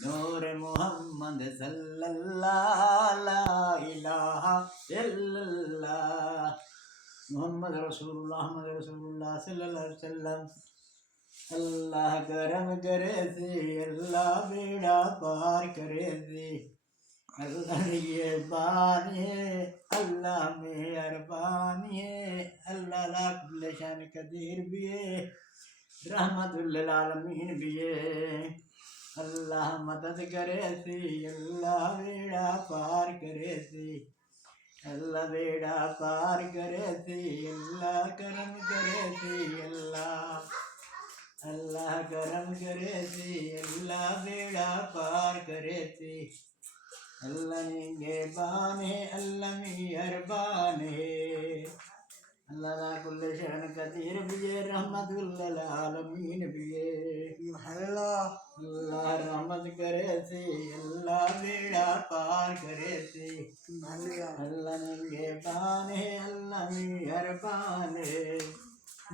نور محمد صلی اللہ لا الہ الا اللہ محمد رسول اللہ صلی اللہ علیہ وسلم. اللہ کرم کرے سی اللہ بیڑا پار کرے سی اللہ یہ بان ہے اللہ مہربان ہے اللہ لا کل شان قدیر بھی ہے رحمت للعالمین بھی ہے. اللہ مدد کرے سی اللہ بیڑا پار کرے سی اللہ بیڑا پار کرے سی اللہ کرم کرے سی اللہ کرم کرے سی اللہ بیڑا پار کرے سی اللہ نگہبان ہے اللہ مہربان ہے اللہ لا کل شان قدیر بھی ہے رحمت للعالمین بھی ہے. اللہ رحمت کرے سی اللہ بیڑا پار کرے سی اللہ نگہبان ہے اللہ مہربان ہے